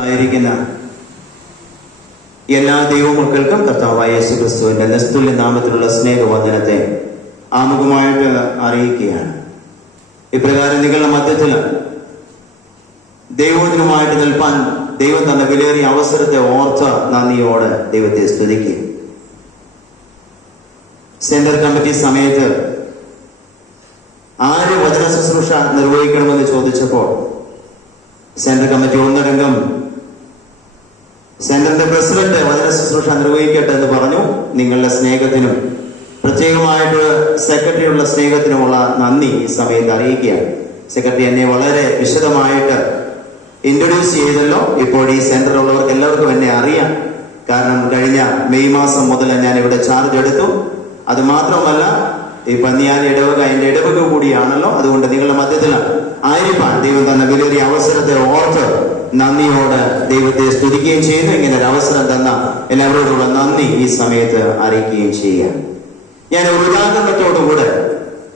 ആയിരിക്കുന്ന എല്ലാ ദൈവമക്കൾക്കും കർത്താവായ യേശുക്രിസ്തുവിന്റെ നിസ്തുല്യ നാമത്തിലുള്ള സ്നേഹവന്ദനത്തെ ആമുഖമായിട്ട് അറിയിക്കുകയാണ്. ഇപ്രകാരം നിങ്ങളുടെ മധ്യത്തിൽ ദൈവത്തിനുമായിട്ട് നിൽപ്പാൻ ദൈവം തന്ന വിലയേറിയ അവസരത്തെ ഓർത്ത് നന്ദിയോടെ ദൈവത്തെ സ്തുതിക്കുക. സെന്റർ കമ്മിറ്റി സമയത്ത് ആര് വചന ശുശ്രൂഷ നിർവഹിക്കണമെന്ന് ചോദിച്ചപ്പോൾ സെൻട്രൽ കമ്മിറ്റി ഒന്നടങ്കം സെന്ററിന്റെ പ്രസിഡന്റ് വചന ശുശ്രൂഷ നിർവഹിക്കട്ടെ എന്ന് പറഞ്ഞു. നിങ്ങളുടെ സ്നേഹത്തിനും പ്രത്യേകമായിട്ട് സെക്രട്ടറിയുള്ള സ്നേഹത്തിനുമുള്ള നന്ദി ഈ സമയത്ത് അറിയിക്കുകയാണ്. സെക്രട്ടറി എന്നെ വളരെ വിശദമായിട്ട് ഇൻട്രൊഡ്യൂസ് ചെയ്തല്ലോ. ഇപ്പോൾ ഈ സെന്ററിലുള്ളവർക്ക് എല്ലാവർക്കും എന്നെ അറിയാം. കാരണം കഴിഞ്ഞ മെയ് മാസം മുതൽ ഞാൻ ഇവിടെ ചാർജ് എടുത്തു. അത് മാത്രമല്ല ഈ പന്നിയാലി ഇടവക അതിന്റെ ഇടവക കൂടിയാണല്ലോ. അതുകൊണ്ട് നിങ്ങളുടെ മധ്യത്തിൽ ആയിരിക്കാൻ ദൈവം തന്ന വലിയൊരു അവസരത്തെ ഓർത്ത് നന്ദിയോട് ദൈവത്തെ സ്തുതിക്കുകയും ചെയ്യുന്നു. ഇങ്ങനെ ഒരു അവസരം തന്ന എല്ലാവരോടുള്ള നന്ദി ഈ സമയത്ത് അറിയിക്കുകയും ചെയ്യുക. ഞാൻ ഒരു ഉദാഹരണത്തോടുകൂടെ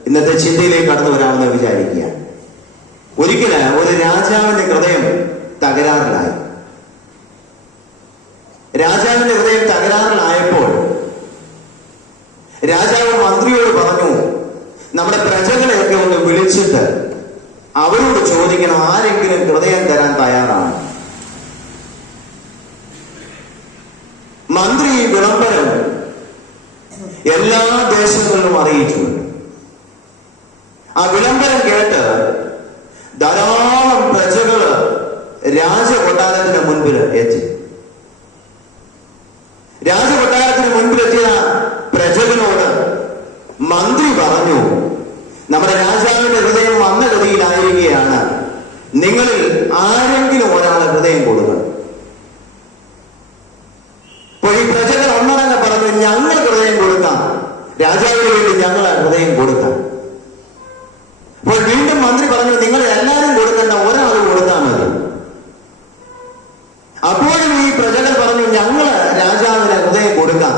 ഇന്നത്തെ ചിന്തയിലേക്ക് കടന്നു വരാമെന്ന് വിചാരിക്കുക. ഒരിക്കല് ഒരു രാജാവിന്റെ ഹൃദയം തകരാറിലായി. രാജാവിന്റെ ഹൃദയം തകരാറിലായപ്പോൾ രാജാവ് മന്ത്രിയോട് പറഞ്ഞു, നമ്മുടെ പ്രജകളെയൊക്കെ ഒന്ന് വിളിച്ചിട്ട് അവരോട് ചോദിക്കണം, ആരെങ്കിലും ഹൃദയം തരാൻ തയ്യാറാണ്. മന്ത്രി ഈ വിളംബരം എല്ലാ ദേശങ്ങളിലും അറിയിച്ചിട്ടുണ്ട്. ആ വിളംബരം കേട്ട് ധാരാളം പ്രജകള് രാജകൊട്ടാരത്തിന് മുൻപിൽ എത്തി. രാജകൊട്ടാരത്തിന് മുൻപിലെത്തിയ പ്രജകളോട് മന്ത്രി പറഞ്ഞു, നമ്മുടെ രാജാവിന്റെ ഹൃദയം മന്ദഗതിയിലായിരിക്കുകയാണ്. നിങ്ങളിൽ ആരെങ്കിലും ഒരാളെ ഹൃദയം കൊടുക്കണം. അപ്പോൾ ഈ പ്രജകൾ ഒന്നടങ്കം പറഞ്ഞു, ഞങ്ങൾ ഹൃദയം കൊടുക്കാം, രാജാവിന് വേണ്ടി ഞങ്ങൾ ഹൃദയം കൊടുക്കാം. അപ്പോൾ വീണ്ടും മന്ത്രി പറഞ്ഞു, നിങ്ങൾ എല്ലാവരും കൊടുക്കണ്ട, ഒരാൾ കൊടുത്താൽ മതി. അപ്പോഴും ഈ പ്രജകൾ പറഞ്ഞു, ഞങ്ങൾ രാജാവിന് ഹൃദയം കൊടുക്കാം.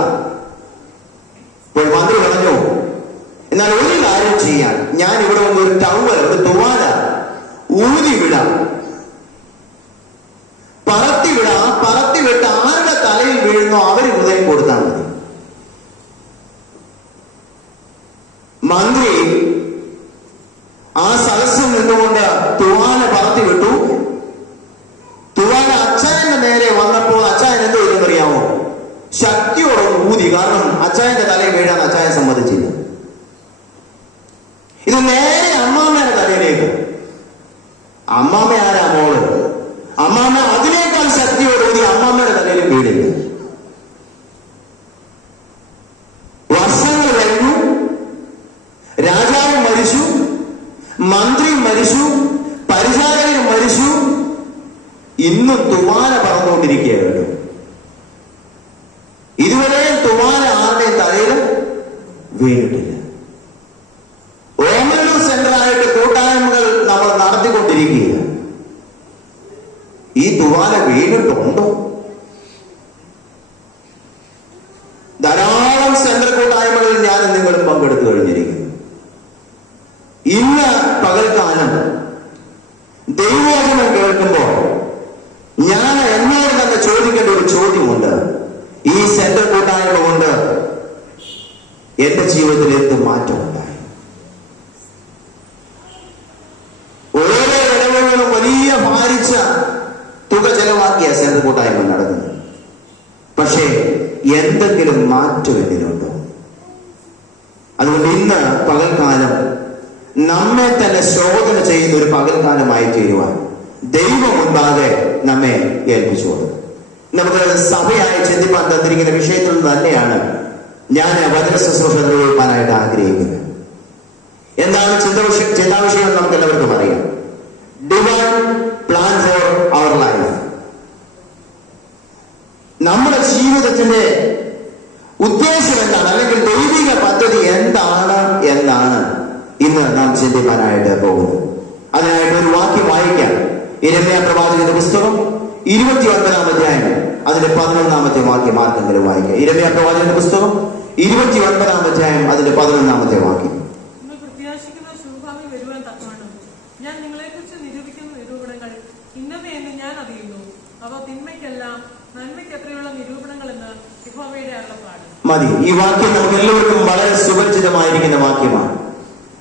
അപ്പോൾ മന്ത്രി പറഞ്ഞു, എന്നാൽ ഒരു കാര്യം ചെയ്യാൻ, ഞാൻ ഇവിടെ വന്ന് ഒരു ടവൽ, ഒരു തുവാല ഊതി വിടാം, പറത്തി വിടാം. പറത്തി വിട്ട് ആരുടെ തലയിൽ വീഴുന്നോ അവര് ഹൃദയം കൊടുത്താൽ മതി. മന്ത്രി ആ സദസ്സിൽ നിന്നുകൊണ്ട് തുവാല പറത്തി വിട്ടു. തുവാല അച്ചായന്റെ നേരെ വന്നപ്പോൾ അച്ചായൻ എന്തോ ഇതെന്നറിയാമോ? ശക്തിയോടെ ഊതി. കാരണം അച്ചായന്റെ തലയിൽ വീഴാൻ അച്ചായൻ സമ്മതിച്ചില്ല. ഇത് നേരെ അമ്മാമ്മയുടെ തലയിലേക്ക്. അമ്മാമ്മ ആരാ? മോള്. അമ്മാമ്മ അതിനേക്കാൾ ശക്തിയോട് ഊതി അമ്മാമ്മയുടെ തലയിൽ വീടില്ല. വർഷങ്ങൾ കഴിഞ്ഞു. രാജാവ് മരിച്ചു, മന്ത്രി മരിച്ചു, പരിചാരകനും മരിച്ചു. ഇന്നും തുവാല പറന്നുകൊണ്ടിരിക്കുകയാണ്. ഇതുവരെ തുവാല ആരുടെയും തലയിൽ വീണിട്ടില്ല. ഓമല്ലൂർ സെന്ററായിട്ട് കൂട്ടായ്മകൾ നമ്മൾ നടത്തിക്കൊണ്ടിരിക്കുകയാണ്. ഈ തുവാല വീണിട്ടുണ്ടോ? ധാരാളം സെന്റർ കൂട്ടായ്മകളിൽ ഞാനും നിങ്ങളും പങ്കെടുത്തു കഴിഞ്ഞിരിക്കുന്നു. ഇന്ന് പകൽക്കാലം ദൈവവചനം കേൾക്കുമ്പോൾ ഞാൻ എന്നോട് തന്നെ ചോദിക്കേണ്ട ഒരു ചോദ്യമുണ്ട്. ഈ സെന്റർ കൂട്ടായ്മ കൊണ്ട് എന്റെ ജീവിതത്തിൽ എന്ത് മാറ്റമുണ്ടായി? ഓരോ ഇടവകളും വലിയ ഭാരിച്ച തുക ചെലവാക്കിയ സെന്റർ കൂട്ടായ്മ നടക്കുന്നത്. പക്ഷേ എന്തെങ്കിലും മാറ്റം എന്നിലുണ്ടോ? അതുകൊണ്ട് ഇന്ന് പകൽക്കാലം നമ്മെ തന്നെ ശോധന ചെയ്യുന്ന ഒരു പകൽക്കാലമായി തീരുവാൻ ദൈവം മുൻപാകെ നമ്മെ ഏൽപ്പിച്ചു. നമുക്ക് സഭയായി ചിന്തിപ്പാൻ തന്നിരിക്കുന്ന വിഷയത്തിൽ നിന്ന് തന്നെയാണ് ഞാൻ വചന ശുശ്രൂഷ നിർവഹിക്കാനായിട്ട് ആഗ്രഹിക്കുന്നത്. എന്താണ് ചിന്താവിഷയം? നമുക്ക് എല്ലാവർക്കും അറിയാം. Divine plan for our life. നമ്മുടെ ജീവിതത്തിന്റെ ഉദ്ദേശം എന്താണ്, അല്ലെങ്കിൽ ദൈവിക പദ്ധതി എന്താണ് എന്നാണ് ഇന്ന് നാം ചിന്തിക്കാനായിട്ട് പോകുന്നത്. അതിനായിട്ട് ഒരു വാക്യം വായിക്കാം. യിരെമ്യാ പ്രവാചകന്റെ പുസ്തകം 29-ാം അധ്യായം അതിന്റെ 11-ാമത്തെ വാക്യം ആർക്കെങ്കിലും വായിക്കാം. യിരെമ്യാ പ്രവാചകന്റെ പുസ്തകം 29-ാം അധ്യായം അതിന്റെ 11-ാമത്തെ വാക്യം. ഞാൻ നിങ്ങളെ കുറിച്ച് നിരൂപിക്കുന്ന നിരൂപണങ്ങൾ ഇന്നവയെന്ന് ഞാൻ അറിയുന്നു. അവ തിന്മയ്ക്കെല്ലാം നന്മയ്ക്ക് എത്രയുള്ള നിരൂപണങ്ങളെന്ന് യഹോവയുടെ അരുളപ്പാട്. മതി. ഈ വാക്യം നമുക്ക് എല്ലാവർക്കും വളരെ സുപരിചിതമായിരിക്കുന്ന വാക്യമാണ്.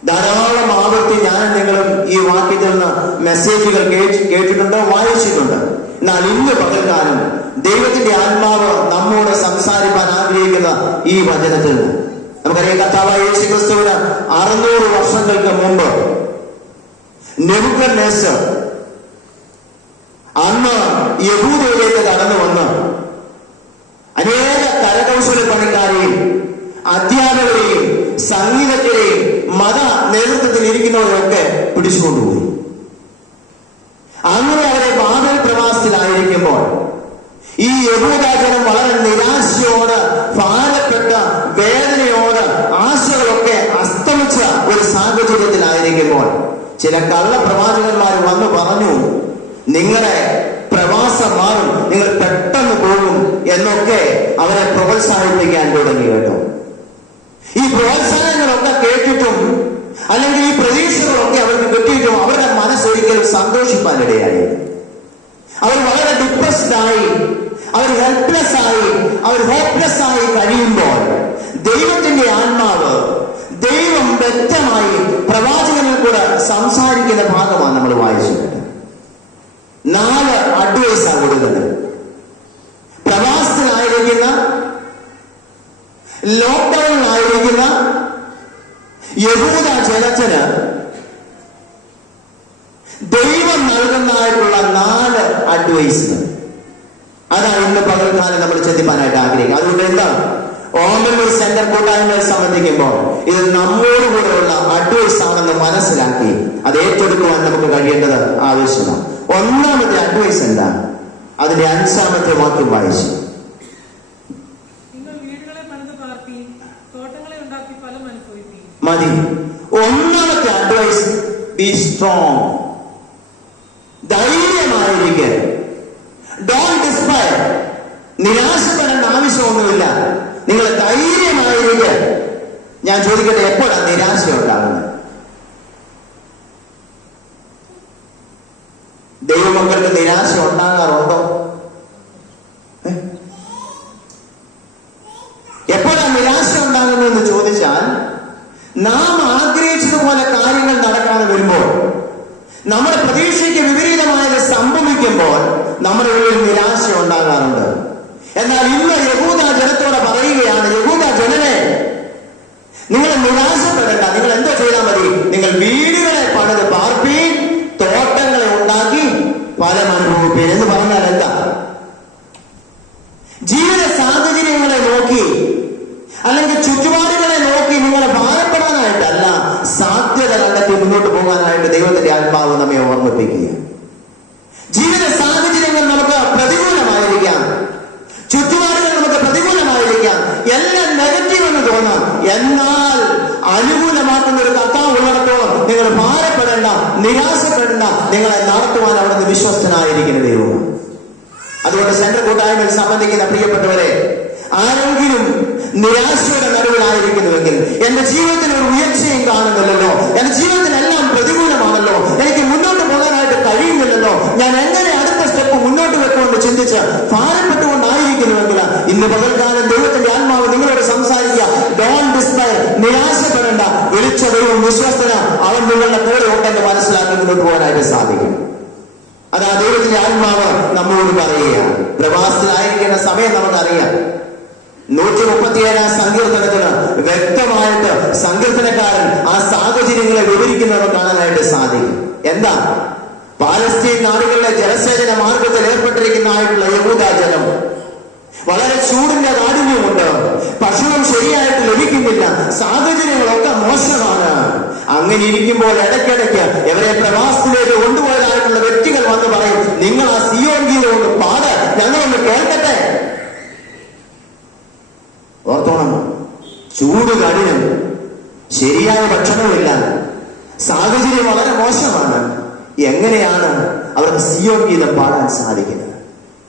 ധാരാളം ആവർത്തി ഞാൻ നിങ്ങളും ഈ വാക്യത്തിൽ നിന്ന് മെസ്സേജുകൾ കേട്ടിട്ടുണ്ട്, വായിച്ചിട്ടുണ്ട്. എന്നാൽ ഇന്ന് പകൽക്കാലം ദൈവത്തിന്റെ ആത്മാവ് നമ്മോട് സംസാരിക്കാൻ ആഗ്രഹിക്കുന്ന ഈ വചനത്തിൽ നിന്ന് നമുക്കറിയാം, കർത്താവായ യേശു ക്രിസ്തുവിന് 600 വർഷങ്ങൾക്ക് മുമ്പ് നെബൂഖദ്നേസർ അന്ന് യഹൂദയിലേക്ക് കടന്നു വന്ന് അനേക കരകൗശല പണിക്കാരെയും അധ്യാപകരെയും സംഗീതജ്ഞരെയും മത നേതൃത്വത്തിൽ ഇരിക്കുന്നവരെയൊക്കെ പിടിച്ചുകൊണ്ടുപോയി. അങ്ങനെ അവരെ ബാബേൽ പ്രവാസത്തിലായിരിക്കുമ്പോൾ ഈ യഹൂദജനം വളരെ നിരാശയോട്, ഭാരപ്പെട്ട വേദനയോട്, ആശകളൊക്കെ അസ്തമിച്ച ഒരു സാഹചര്യത്തിലായിരിക്കുമ്പോൾ ചില കള്ളപ്രവാചകന്മാർ വന്നു പറഞ്ഞു, നിങ്ങളുടെ പ്രവാസം മാറും, നിങ്ങൾ പെട്ടെന്ന് പോകും എന്നൊക്കെ അവരെ പ്രോത്സാഹിപ്പിക്കാൻ തുടങ്ങി. കേട്ടോ, ഈ പ്രോത്സാഹനങ്ങളൊക്കെ കേട്ടിട്ടും അല്ലെങ്കിൽ ഈ പ്രതീക്ഷകളൊക്കെ അവർക്ക് കിട്ടിയിട്ടും അവരുടെ മനസ്സൊരിക്കലും സന്തോഷിപ്പാനിടയായി. അവർ വളരെ ഡിപ്രസ്ഡ് ആയി, അവർ ഹെൽപ്ലെസ് ആയി, അവർ ഹോപ്പ്ലെസ് ആയി കഴിയുമ്പോൾ ദൈവത്തിന്റെ ആത്മാവ്, ദൈവം വ്യക്തമായി പ്രവാചകനിൽ കൂടെ സംസാരിക്കുന്ന ഭാഗമാണ് നമ്മൾ വായിച്ചത്. 4 അഡ്വൈസാണ് കൊടുക്കുന്നത്. പ്രവാസത്തിലായിരിക്കുന്ന, ലോക്ക്ഡൌണിലായിരിക്കുന്ന യഹൂദ ജനത്തിന് ദൈവം നൽകുന്നതായിട്ടുള്ള 4 അഡ്വൈസുകൾ. അതാണ് ഇന്ന് പകൽക്കാലം നമ്മൾ ചിന്തിപ്പാനായിട്ട് ആഗ്രഹിക്കുക. അതുകൊണ്ട് എന്താണ് ഓമല്ലൂർ സെന്റർ കൂട്ടായ്മയെ സംബന്ധിക്കുമ്പോൾ ഇത് നമ്മോടുകൂടെയുള്ള അഡ്വൈസ് ആണെന്ന് മനസ്സിലാക്കി അത് ഏറ്റെടുക്കുവാൻ നമുക്ക് കഴിയേണ്ടത് ആവശ്യമാണ്. ഒന്നാമത്തെ അഡ്വൈസ് എന്താണ്? അതിന്റെ 5-ാമത്തെ വാക്യം വായിച്ചു. മതി. ഒന്നാമത്തെ അഡ്വൈസ്, ബി സ്ട്രോങ്. ധൈര്യമായിരിക്കുക. Don't despair. നിരാശപ്പെടേണ്ട ആവശ്യമൊന്നുമില്ല. നിങ്ങൾ ധൈര്യമായിരിക്കുക. ഞാൻ ചോദിക്കട്ടെ, എപ്പോഴാണ് നിരാശ ഉണ്ടാകുന്നത്? ദൈവമക്കൾക്ക് നിരാശ ഉണ്ടാകാറുണ്ടോ? എപ്പോഴാണ് നിരാശ ഉണ്ടാകുന്നതെന്ന് ചോദിച്ചാൽ, നാം ആഗ്രഹിച്ചതുപോലെ കാര്യങ്ങൾ നടക്കാതെ വരുമ്പോൾ, നമ്മുടെ പ്രതീക്ഷയ്ക്ക് വിപരീതമായത് സംഭവിക്കുമ്പോൾ നമ്മുടെ ഉള്ളിൽ നിരാശ ഉണ്ടാകാറുണ്ട്. എന്നാൽ ഇന്ന് യഹൂദ ജനത്തോടെ പറയുകയാണ്, യഹൂദ ജനനെ, നിങ്ങൾ നിരാശപ്പെടേണ്ട. നിങ്ങൾ എന്തോ ചെയ്താൽ മതി? നിങ്ങൾ വീടുകളെ പണിത് പാർപ്പീൻ, തോട്ടങ്ങളെ ഉണ്ടാക്കി ഫലം അനുഭവിപ്പീൻ. എന്ന് പറഞ്ഞാൽ എന്താ? ജീവിത സാഹചര്യങ്ങളെ നോക്കി അല്ലെങ്കിൽ ചുറ്റുപാടുകളെ നോക്കി നിങ്ങൾ ഭാരപ്പെടാനായിട്ടല്ല, സാധ്യത കണ്ടെത്തി മുന്നോട്ട് പോകാനായിട്ട് ദൈവത്തിന്റെ ആത്മാവ് നമ്മെ ഓർമ്മിപ്പിക്കുക. ജീവിത സാഹചര്യങ്ങൾ നമുക്ക് പ്രതികൂലമായിരിക്കാം, ചുറ്റുപാടുകൾ നമുക്ക് പ്രതികൂലമായിരിക്കാം, എല്ലാം നെഗറ്റീവ് എന്ന് തോന്നാം. എന്നാൽ അനുകൂലമാക്കുന്ന ഒരു കർത്താവ് ഉള്ളിടത്തോളം നിങ്ങൾ ഭാരപ്പെടേണ്ട, നിരാശപ്പെടേണ്ട. നിങ്ങളെ നടത്തുവാൻ അവിടുന്ന് വിശ്വസ്തനായിരിക്കുന്ന ദൈവമാണ്. അതുകൊണ്ട് സെന്റർ കൂട്ടായ്മയിൽ സംബന്ധിക്കുന്ന പ്രിയപ്പെട്ടവരെ, ആരെങ്കിലും നിരാശയുടെ നടുവിലായിരിക്കുന്നുവെങ്കിൽ, എന്റെ ജീവിതത്തിൽ ഒരു ഉയർച്ചയും കാണുന്നില്ലല്ലോ, എന്റെ ജീവിതത്തിലെല്ലാം പ്രതികൂലമാണല്ലോ, എനിക്ക് മുന്നോട്ട് പോകാനായിട്ട് കഴിയുന്നില്ലല്ലോ, ഞാൻ എങ്ങനെ അടുത്ത സ്റ്റെപ്പ് മുന്നോട്ട് വെക്കുമെന്ന് ചിന്തിച്ച് ഭാരപ്പെട്ടുകൊണ്ടായിരിക്കുന്നുവെങ്കിൽ ഇന്ന് പകൽക്കാലം ദൈവത്തിന്റെ ആത്മാവ് നിങ്ങളോട് സംസാരിക്കുക. Don't despair. നിരാശപ്പെടേണ്ട. വിളിച്ച ദൈവം വിശ്വസ്തന, അവൻ നിങ്ങളുടെ കൂടെ ഉണ്ടെന്ന് മനസ്സിലാക്കി മുന്നോട്ട് പോകാനായിട്ട് സാധിക്കും. അതാ ദൈവത്തിന്റെ ആത്മാവ് നമ്മോട് പറയുകയാണ്. പ്രവാസത്തിലായിരിക്കുന്ന സമയം നമുക്കറിയാം. 137 സങ്കീർത്തനത്തിന് വ്യക്തമായിട്ട് സങ്കീർത്തനക്കാരൻ ആ സാഹചര്യങ്ങളെ വിവരിക്കുന്നത് കാണാനായിട്ട് സാധിക്കും. എന്താ? പാലസ്തീൻ നാടുകളിലെ ജലസേചന മാർഗത്തിൽ ഏർപ്പെട്ടിരിക്കുന്നതായിട്ടുള്ള യഹൂദ ജനം വളരെ ചൂടിന്റെ കാഠിന്യമുണ്ട്, ഭക്ഷണം ശരിയായിട്ട് ലഭിക്കുന്നില്ല, സാഹചര്യങ്ങളൊക്കെ മോശമാണ്. അങ്ങനെ ഇരിക്കുമ്പോൾ ഇടയ്ക്കിടയ്ക്ക് ഇവരെ പ്രവാസത്തിലേക്ക് കൊണ്ടുപോയതായിട്ടുള്ള വ്യക്തികൾ വന്ന് പറയും, നിങ്ങൾ ആ സിയോൻ ഗീതം ഒന്ന് പാട്, ഞങ്ങളൊന്ന് കേൾക്കട്ടെ. ഓർത്തോണം, ചൂട് കഠിനം, ശരിയായ ഭക്ഷണമില്ല, സാഹചര്യം വളരെ മോശമാണ്. എങ്ങനെയാണ് അവർക്ക് സിയോൻ ഗീതം പാടാൻ സാധിക്കുന്നത്?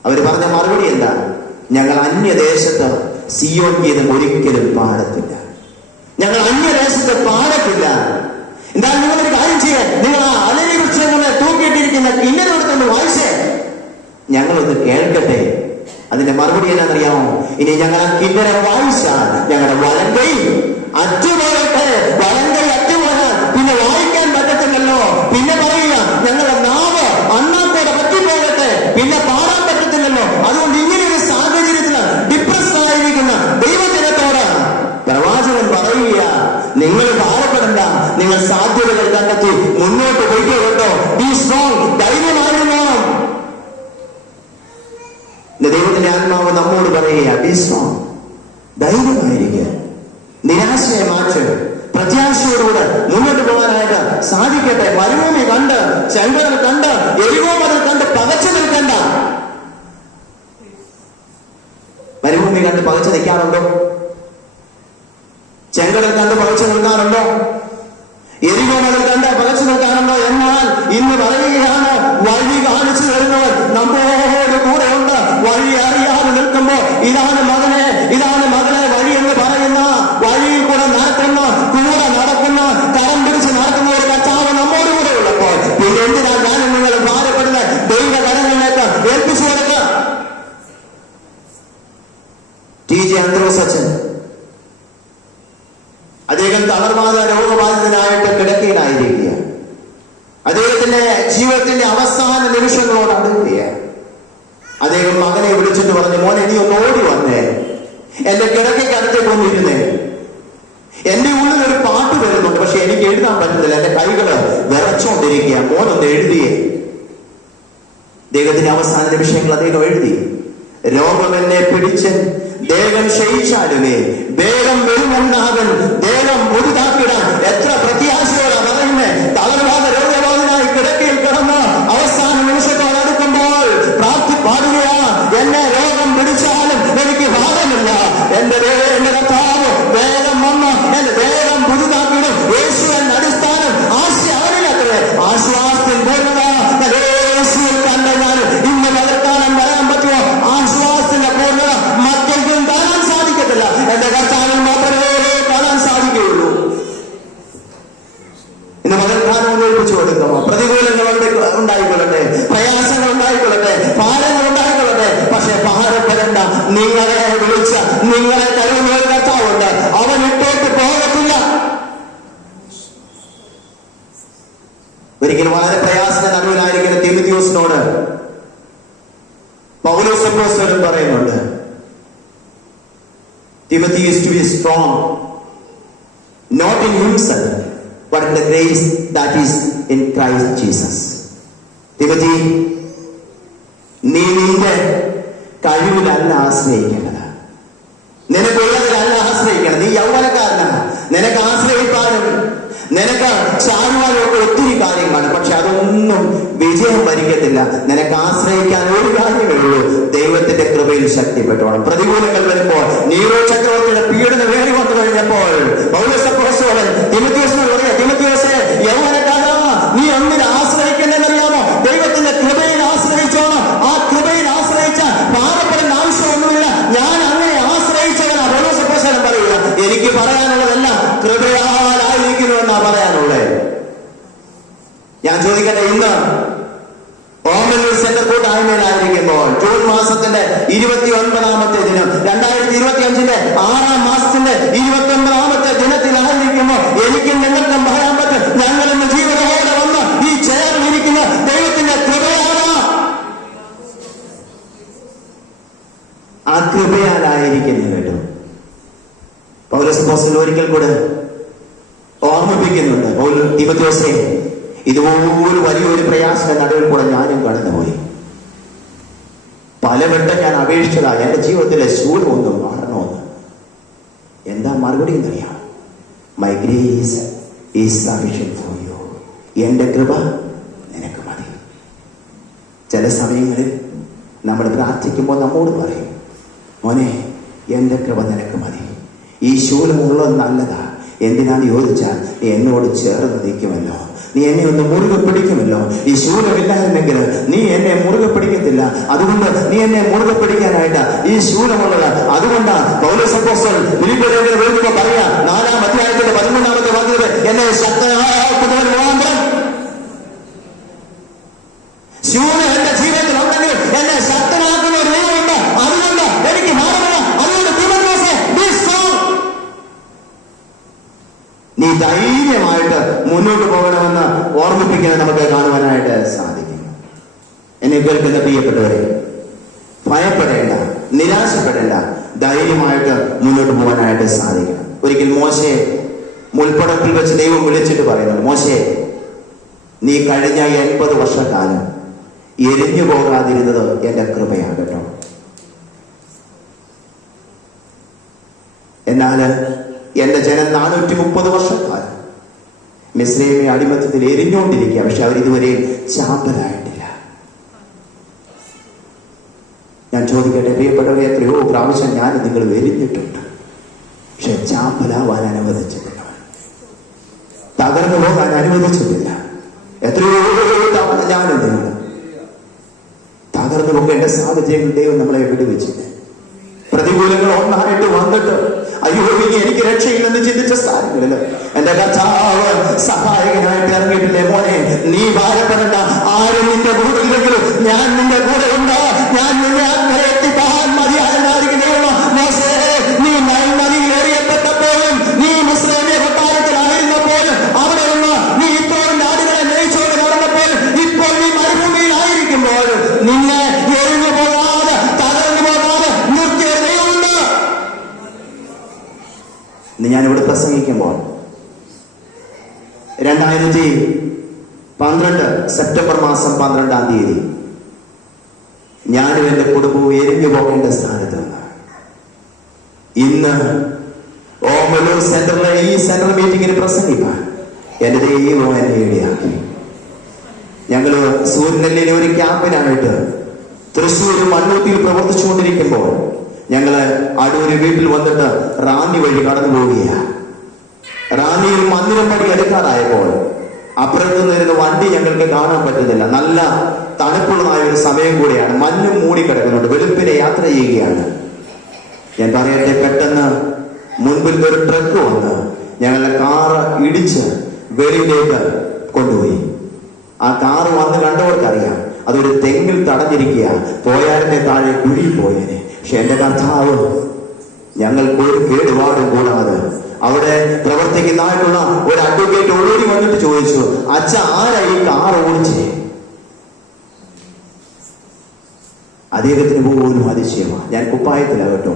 അവർ പറഞ്ഞ മറുപടി എന്താ? ഞങ്ങൾ അന്യദേശത്ത് സിയോൻ ഗീതം ഒരിക്കലും പാടത്തില്ല, ഞങ്ങൾ അന്യദേശത്ത് പാടത്തില്ല. എന്താ? നിങ്ങളൊരു കാര്യം ചെയ്യാൻ, നിങ്ങൾ ആ അലരി വൃക്ഷങ്ങളെ തൂക്കിയിട്ടിരിക്കുന്ന കിന്നരത്തോടൊന്ന് വായിച്ചേ. ഞങ്ങളൊന്ന് കേൾക്കട്ടെ. അതിന്റെ മറുപടി എന്നാണെന്നറിയാമോ? ഇനി ഞങ്ങൾ ആ കിന്നരം വായിച്ചാൽ ഞങ്ങളുടെ വലങ്കൈ അറ്റുപോകട്ടെ. വലങ്കൈ അറ്റുപോയാൽ പിന്നെ വായിക്കാൻ പറ്റത്തില്ലല്ലോ. പിന്നെ പറയുക ഞങ്ങളുടെ നാവ് അണ്ണാത്തോടെ പറ്റിപ്പോകട്ടെ, പിന്നെ പാടാൻ പറ്റത്തില്ലല്ലോ. അതുകൊണ്ട് ഇങ്ങനെയൊരു സാഹചര്യത്തിൽ ഡിപ്രസ്ഡ് ആയിരിക്കുന്ന ദൈവജനത്തോട് പ്രവാചകൻ പറയുക, നിങ്ങൾ ഭാരപ്പെടണ്ട, നിങ്ങൾ സാധ്യതകൾ കണ്ടെത്തി മുന്നോട്ട് പോയിക്കോ കേട്ടോ. ബി സ്ട്രോങ്, ധൈര്യമായിരുന്നു. ദൈവത്തിന്റെ ആത്മാവ് നമ്മോട് പറയുക, ബി സ്ട്രോങ്, ധൈര്യമായിരിക്കുക, നിരാശയെ മാറ്റ്, പ്രത്യാശയോടുകൂടെ മുന്നോട്ട് പോകാനായിട്ട് സാധിക്കട്ടെ. മരുഭൂമി കണ്ട്, ചെങ്കടൽ കണ്ട്, എരികോ മതിൽ കണ്ട് പകച്ചു നിൽക്കണ്ട. മരുഭൂമി കണ്ട് പകച്ചു നിൽക്കാറുണ്ടോ? ചെങ്കടൽ കണ്ട് പകച്ചു നിൽക്കാറുണ്ടോ? എരികോ മതിൽ കണ്ട് പകച്ചു നിൽക്കാറുണ്ടോ? എന്നാൽ ഇന്ന് പറയുകയാണ്, വഴി കാണിച്ചു തരുന്നവർ നമ്മോട് കൂടെ ഉണ്ട്. വഴി അറിയാതെ നിൽക്കുമ്പോ ഇതാണ് മകനെ, ഇതാണ് മകളെ വഴി എന്ന് പറയുന്ന, വഴിയിൽ കൂടെ നടക്കുന്ന, കൂടെ നടക്കുന്ന, കരം പിടിച്ച് നടക്കുന്ന ഒരു കർത്താവ് നമ്മോട് കൂടെ ഉള്ളപ്പോൾ പിന്നെ എന്തിനാ ഞാനും നിങ്ങൾ ഭാരപ്പെടുന്ന ദൈവ കരങ്ങളിലേക്ക് ഏൽപ്പിച്ചു കൊടുക്കുക. ടി.ജെ. ആൻഡ്രൂസ് അച്ഛൻ, അദ്ദേഹം തളർവാദ രോഗബാധിതനായിട്ട് കിടക്കയിലായിരിക്കുക. അദ്ദേഹത്തിന്റെ ജീവിതത്തിന്റെ അവസാന നിമിഷങ്ങളോട് അടുക്കുകയാണ്. അദ്ദേഹം മകനെ വിളിച്ചിട്ട് പറഞ്ഞു, മോനെ നീ ഒന്ന് ഓടി വന്നേ, എന്റെ കിടക്കയ്ക്ക് അടുത്തേക്ക് വന്നിരുന്നേ. എന്റെ ഉള്ളിൽ ഒരു പാട്ട് വരുന്നുണ്ട്, പക്ഷെ എനിക്ക് എഴുതാൻ പറ്റുന്നില്ല, എന്റെ കൈകള് വിറച്ചോണ്ടിരിക്കുക, മോനൊന്ന് എഴുതിയേ. അദ്ദേഹത്തിന്റെ അവസാന നിമിഷങ്ങൾ അദ്ദേഹം എഴുതി, രോഗം എന്നെ പിടിച്ച് ദേഹം ക്ഷയിച്ചാലുമേ വേഗം വരുമെന്നാവൻ ദേഹം പുതുതാക്കിടാൻ. എത്ര പ്രത്യാശയോടെ പറയുന്നേ. തളർവാദ രോഗബാധിതനായി കിടക്കയിൽ കിടന്ന് അവസാന നിമിഷത്തോട് അടുക്കുമ്പോൾ പാടുകയാ, എന്നെ രോഗം പിടിച്ചാലും എനിക്ക് ഭാരമില്ല, എന്റെ കർത്താവ് വേഗം വന്ന് എന്റെ ദേഹം പുതുതാക്കിടും. യേശു എന്ന അടിസ്ഥാനം ആശയ അവനിലത്രേ. ആശ്വാസത്തിൽ പൂർണ്ണത യേശുവിൽ കണ്ട ഞാൻ ഇന്ന് പകർത്താനും പറയാൻ പറ്റുമോ? ആശ്വാസത്തിന്റെ പൂർണ്ണത മറ്റൊന്നും കാണാൻ സാധിക്കത്തില്ല, എന്റെ കർത്താവിൽ മാത്രമേ കാണാൻ സാധിക്കുകയുള്ളൂ. ഇന്ന് പകർത്താനും ഒന്നേൽപ്പിച്ചു കൊടുക്കുമോ? പ്രതികൂലങ്ങൾ ഉണ്ടായിക്കൊള്ളട്ടെ, പ്രയാസങ്ങൾ ഉണ്ടായിക്കൊള്ളട്ടെ, ഭാരങ്ങൾ ഉണ്ടായിക്കൊള്ളട്ടെ, പക്ഷെ ഭാരപ്പെടേണ്ട. നിങ്ങളെ വിളിച്ച, നിങ്ങളെ കരുതുന്ന ഒരു കർത്താവുണ്ട്, അവൻ ഇട്ടേക്ക് പോകത്തില്ല. ഒരിക്കലും വളരെ പ്രയാസത്തിന്റെ നടുവിലായിരിക്കുന്ന തിമോഥെയോസിനോട് പൗലോസ് അപ്പോസ്തലൻ പറയുന്നുണ്ട്, Timothy is to be strong, not in himself, but in the grace that is in Christ Jesus. തിമോഥി, നീ നിന്റെ കഴിവിലല്ല ആശ്രയിക്കേണ്ടത്, നിനക്കുള്ളതിലല്ല ആശ്രയിക്കണം. നീ യൗവനക്കാരനാണ്, നിനക്ക് ആശ്രയിക്കാനും നിനക്ക് ചാടുവാനും ഒക്കെ ഒത്തിരി കാര്യങ്ങളാണ്, പക്ഷെ അതൊന്നും വിജയം വരിക്കത്തില്ല. നിനക്ക് ആശ്രയിക്കാൻ ഒരു കാര്യമേ ഉള്ളൂ, ദൈവത്തിന്റെ കൃപയിൽ ശക്തിപ്പെട്ടോണം. പ്രതികൂലങ്ങൾ വരുമ്പോൾ, നീറോ ചക്രവർത്തിയുടെ പീഡനം വേണ്ടി വന്നു കഴിഞ്ഞപ്പോൾ പൗലോസ് അപ്പോസ്തലൻ തിമോഥെയോസിനോട് പറയാ, തിമോഥെയോസേ, യൗവനക്കാരാ, നീ ഒന്നിനെ ആശ്രയിക്കുന്നറിയാമോ? ദൈവത്തിന്റെ കൃപയിൽ ആശ്രയിച്ചോണം. ആ കൃപയിൽ ആശ്രയിച്ച പാവപ്പെടേണ്ട ആവശ്യമൊന്നുമില്ല. ഞാൻ അങ്ങനെ ആശ്രയിച്ചവനാ. പൗലോസ് അപ്പോസ്തലൻ പറയുക, എനിക്ക് പറയാനുള്ളതെല്ലാം കൃപയാലായിരിക്കുന്നുവെന്നാ പറയാനുള്ളത്. ഞാൻ ചോദിക്കട്ടെ, ഇന്ന് ഓമനൂർ സെന്റർ കൂട്ടായ്മയിലായിരിക്കുമ്പോൾ ജൂൺ മാസത്തിന്റെ 29ാമത്തെ ദിനം, 2025 6ാം മാസത്തിന്റെ 29ാമത്തെ ദിനത്തിലായിരിക്കുമ്പോൾ എനിക്കും നിങ്ങൾക്കും പറയാൻ പറ്റും, ഞങ്ങൾ ഇന്ന് ജീവനോടെ വന്ന് ഈ ചേർന്നിരിക്കുന്ന ദൈവത്തിന്റെ കൃപയാണ്. ആ കൃപയാലായിരിക്കുന്നു കേട്ടോ. പൗലോസ് അപ്പോസ്തലൻ ഒരിക്കൽ കൂടെ ഓർമ്മിപ്പിക്കുന്നുണ്ട്, തിമോഥെയോസേ, ഇതുപോലെ വലിയൊരു പ്രയാസത്തിന്റെ നടുവിൽ കൂടെ ഞാനും കടന്നുപോയി. പലവട്ടം ഞാൻ അപേക്ഷിച്ചതാ എന്റെ ജീവിതത്തിലെ ശൂലം ഒന്നും മാറണമെന്ന്. എന്താ മറുപടി എന്നറിയാം? My grace is sufficient for you. എന്റെ കൃപ നിനക്ക് മതി. ചില സമയങ്ങളിൽ നമ്മൾ പ്രാർത്ഥിക്കുമ്പോൾ നമ്മോട് പറയും, മോനെ, എന്റെ കൃപ നിനക്ക് മതി. ഈ ശൂലമുള്ളത് നല്ലതാ. എന്തിനാണ് ചോദിച്ചാൽ, നീ എന്നോട് ചേർന്ന് നിൽക്കുമല്ലോ, നീ എന്നെ ഒന്ന് മുറുകെ പിടിക്കുമല്ലോ. ഈ ശൂലമില്ലായിരുന്നെങ്കിൽ നീ എന്നെ മുറുകെ പിടിക്കത്തില്ല. അതുകൊണ്ട് നീ എന്നെ മുറുകെ പിടിക്കാനായിട്ട് ഈ ശൂലമുള്ളത്. അതുകൊണ്ടാണ് പൗലോസ് അപ്പോസ്തലൻ ഫിലിപ്പിയരെ വിളിക്കുമ്പോൾ പറയാ, 4-ാം അധ്യായത്തിന്റെ 13ാമത്തെ വാക്യത്തിൽ, എന്നെ ശക്തനാക്കുന്നവൻ മുഖാന്തരം. ശൂലം എന്റെ ജീവിതത്തിൽ ഉണ്ടെങ്കിൽ എന്നെ ഓർമ്മിപ്പിക്കുന്നത് നമുക്ക് കാണുവാനായിട്ട് സാധിക്കും. എന്നെ കേൾക്കുന്ന പ്രിയപ്പെട്ടവരെ, ഭയപ്പെടേണ്ട, നിരാശപ്പെടേണ്ട, ധൈര്യമായിട്ട് മുന്നോട്ട് പോകാനായിട്ട് സാധിക്കണം. ഒരിക്കൽ മോശയെ മുൾപ്പടത്തിൽ വെച്ച് ദൈവം വിളിച്ചിട്ട് പറയുന്നു, മോശെ, നീ കഴിഞ്ഞ 80 വർഷക്കാലം എരിഞ്ഞു പോകാതിരുന്നത് എന്റെ കൃപയാണ് കേട്ടോ. എന്നാൽ എന്റെ ജനം 430 വർഷക്കാലം മിസ്രൈമി അടിമത്തത്തിൽ എരിഞ്ഞുകൊണ്ടിരിക്കുക, പക്ഷെ അവരിതുവരെ ചാമ്പലായിട്ടില്ല. ഞാൻ ചോദിക്കട്ടെ പ്രിയപ്പെട്ടവരെ, എത്രയോ പ്രാവശ്യം ഞാൻ നിങ്ങൾ എരിഞ്ഞിട്ടുണ്ട്, പക്ഷെ ചാമ്പലാവാൻ അനുവദിച്ചിട്ടില്ല, തകർന്നു പോകാൻ അനുവദിച്ചിട്ടില്ല. എത്രയോ തവണ ഞാനും നിങ്ങൾ തകർന്നു പോകേണ്ട സാഹചര്യങ്ങൾ ദൈവം നമ്മളെ വിടുവിച്ചില്ല. പ്രതികൂലങ്ങൾ ഒന്നായിട്ട് വന്നിട്ട് അയ്യോ ഇനി എനിക്ക് രക്ഷയില്ലെന്ന് ചിന്തിച്ച സ്ഥാനങ്ങളില് എന്റെ കർത്താവ് സഹായകനായിട്ട് ഇറങ്ങിയിട്ടില്ലേ? മോനെ, നീ ഭാരപ്പെടേണ്ട, ആരും നിന്റെ കൂടെ ഇല്ലെങ്കിലും ഞാൻ നിന്റെ കൂടെ ഉണ്ട്. ഞാൻ നിന്നെ അങ്ങനെ എത്തിപ്പാൻ മതിയാകുന്നതായിരിക്കും. മോശേ, നീ നൈൽ നദിയിൽ എറിയപ്പെട്ടപ്പോഴും, നീ മുസ്ലിം കൊട്ടാരത്തിലായിരുന്നപ്പോഴും, അവിടെ നിന്ന് നീ ഇപ്പോൾ നാടുകളെ നയിച്ചോട് നടന്നപ്പോൾ, ഇപ്പോൾ നീ മരുഭൂമിയിലായിരിക്കുമ്പോൾ നിന്നെ എറിഞ്ഞു പോകാതെ, തകർന്നു പോകാതെ നിർത്തിയ ദൈവമുണ്ട്. ഞാനിവിടെ പ്രസംഗിക്കുമ്പോൾ 2012 സെപ്റ്റംബർ മാസം 12-ാം തീയതി ഞാനും എന്റെ കുടുംബവും എരിഞ്ഞു പോകേണ്ട സ്ഥാനത്ത് ഇന്ന് ഓമലൂർ സെന്ററിലെ ഈ സെൻട്രൽ മീറ്റിംഗിന് പ്രസംഗിക്കാൻ എന്റെ ദൈവം എന്നെ ഇടയാക്കി. ഞങ്ങള് സൂര്യനെല്ലിലെ ഒരു ക്യാമ്പിനായിട്ട് തൃശ്ശൂർ മണ്ണൂത്തിയിൽ പ്രവർത്തിച്ചുകൊണ്ടിരിക്കുമ്പോൾ ഞങ്ങള് അടൂര് വീട്ടിൽ വന്നിട്ട് റാന്നി വഴി കടന്നു പോവുകയാണ്. റാന്നിയിൽ മന്ദിരപ്പടി എടുക്കാറായപ്പോൾ അപ്പുറത്ത് നിന്നിരുന്ന വണ്ടി ഞങ്ങൾക്ക് കാണാൻ പറ്റുന്നില്ല. നല്ല തണുപ്പുള്ളതായ ഒരു സമയം കൂടിയാണ്, മഞ്ഞും മൂടിക്കിടക്കുന്നുണ്ട്, വെളുപ്പിനെ യാത്ര ചെയ്യുകയാണ്. ഞാൻ പറയട്ടെ, പെട്ടെന്ന് മുൻപിൽ ഒരു ട്രക്ക് വന്ന് ഞങ്ങളുടെ കാറ് ഇടിച്ച് വെളിയിലേക്ക് കൊണ്ടുപോയി. ആ കാറ് വന്ന് കണ്ടവർക്കറിയാം അതൊരു തെങ്ങിൽ തടഞ്ഞിരിക്കുക, പോയാലിന്റെ താഴെ കുഴി പോയേനെ. പക്ഷെ എന്റെ കർത്താവ് ഞങ്ങൾക്ക് ഒരു കേടുപാടും കൂടാതെ അവിടെ പ്രവർത്തിക്കുന്നതായിട്ടുള്ള ഒരു അഡ്വക്കേറ്റ് ഓടി വന്നിട്ട് ചോദിച്ചു, അച്ഛ ആരാ ഈ കാർ ഓടിച്ചേ? അദ്ദേഹത്തിന് പോലും അതിശയമാണ്. ഞാൻ കുപ്പായത്തിലാണ് കേട്ടോ.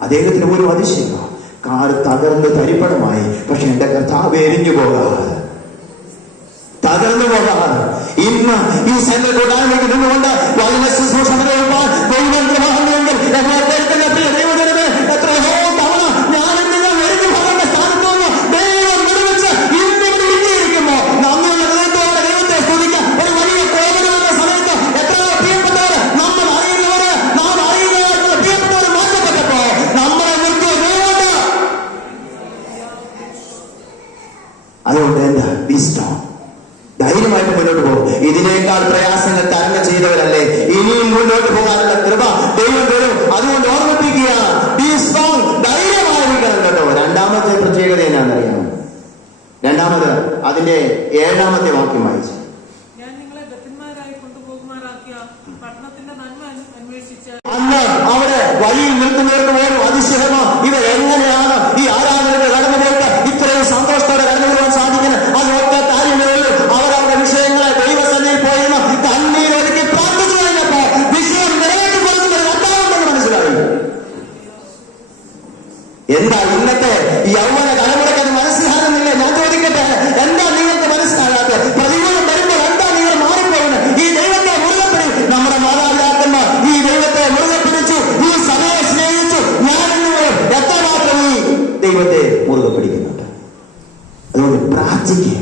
അദ്ദേഹത്തിന് പോലും അതിശയമാണ്. കാർ തകർന്ന് തരിപ്പണമായി, പക്ഷെ എന്റെ കർത്താവ് എരിഞ്ഞു പോകാതെ, തകർന്നു പോകാതെ ഇന്ന് ഈ സെന്റർ കൊട്ടാരത്തിൽ നിന്നുകൊണ്ട് വളരെ ശുശ്രൂഷ നിർവഹിക്കാൻ ദൈവം കൃപയുണ്ടെങ്കിൽ എത്രയോ തവണ ഞാനും നിങ്ങൾ എരിഞ്ഞു പോകേണ്ട സ്ഥാനത്ത് നിന്ന് ദൈവം വിടുവിച്ച് ഇന്നിവിടെ ഇരിക്കുമ്പോ നമ്മളുടെ ഹൃദയത്തോടെ ദൈവത്തെ സ്തുതിക്കാൻ ഒരു വലിയ കോപനമെന്ന സമയത്ത് എത്രയോ പ്രിയപ്പെട്ടവര്, നമ്മൾ അറിയുന്നവര്, നാം അറിയുന്നവർക്ക് പ്രിയപ്പെട്ടവര് മാറ്റപ്പെട്ടപ്പോ നമ്മളെ നിർത്തിയ ദൈവമുണ്ട്. അതുകൊണ്ട് എന്താ വിസ്ഡം, ധൈര്യമായിട്ട് മുന്നോട്ട് പോകും. ഇതിനേക്കാൾ പ്രയാസങ്ങൾ തരണം ചെയ്തവരല്ലേ, ഇനിയും മുന്നോട്ട് പോകാനുള്ള കൃപ ദൈവം തരും. അതുകൊണ്ട് ഓർമ്മിപ്പിക്കുക, ബി സ്ട്രോങ്, ധൈര്യമായിരിക്കണം കേട്ടോ. രണ്ടാമത്തെ പ്രത്യേകത എന്നാണെന്നറിയാമോ? രണ്ടാമത് അതിന്റെ 7-ാമത്തെ വാക്യം വായിച്ചു. ഞാൻ നിങ്ങളെ ബദ്ധന്മാരായി കൊണ്ടുപോകുമാറാക്കിയ പട്ടണത്തിന്റെ നന്മ അന്വേഷിച്ച് അന്ന് അവിടെ വഴിയിൽ നിൽക്കുന്നവർക്ക് പോലും അതിശയമോ, ഇവർ എങ്ങനെയാണ് ഈ ആരാധനകൾ കടന്നുപോയിട്ട് ഇത്രയും സന്തോഷത്തോടെ കടന്നുപോകാൻ സാധിക്കുന്നത്? അത് ഒറ്റ കാര്യമേ ഉള്ളൂ, അവരവരുടെ വിഷയങ്ങളെ ദൈവസന്നിധിയിൽ പോയി കണ്ണീരൊരുക്കി പ്രാർത്ഥിച്ചു കഴിഞ്ഞപ്പോ വിഷയം നിറവേറ്റി കൊടുക്കുന്നത് രണ്ടാമതെന്ന് മനസ്സിലായി. എന്താ ഇന്നത്തെ യൗവന തലമുറയ്ക്ക് അത് മനസ്സിലാകുന്നില്ലേ? ഞാൻ ചോദിക്കട്ടെ, എന്താ നിങ്ങൾക്ക് മനസ്സിലാകാത്തത്? പ്രതികൂലം വരുമ്പോൾ എന്താ നിങ്ങൾ മാറിപ്പോകുന്നത്? ഈ ദൈവത്തെ മുറുകെ പിടി. നമ്മുടെ മാതാപിതാക്കന്മാർ ഈ ദൈവത്തെ മുറുകെ പിടിച്ചു, ഈ സഭയെ സ്നേഹിച്ചു. ഞാനും നിങ്ങൾ എത്രമാത്രം ഈ ദൈവത്തെ മുറുകെ പിടിക്കുന്നുണ്ട്? അതുകൊണ്ട് പ്രാർത്ഥിക്കുക.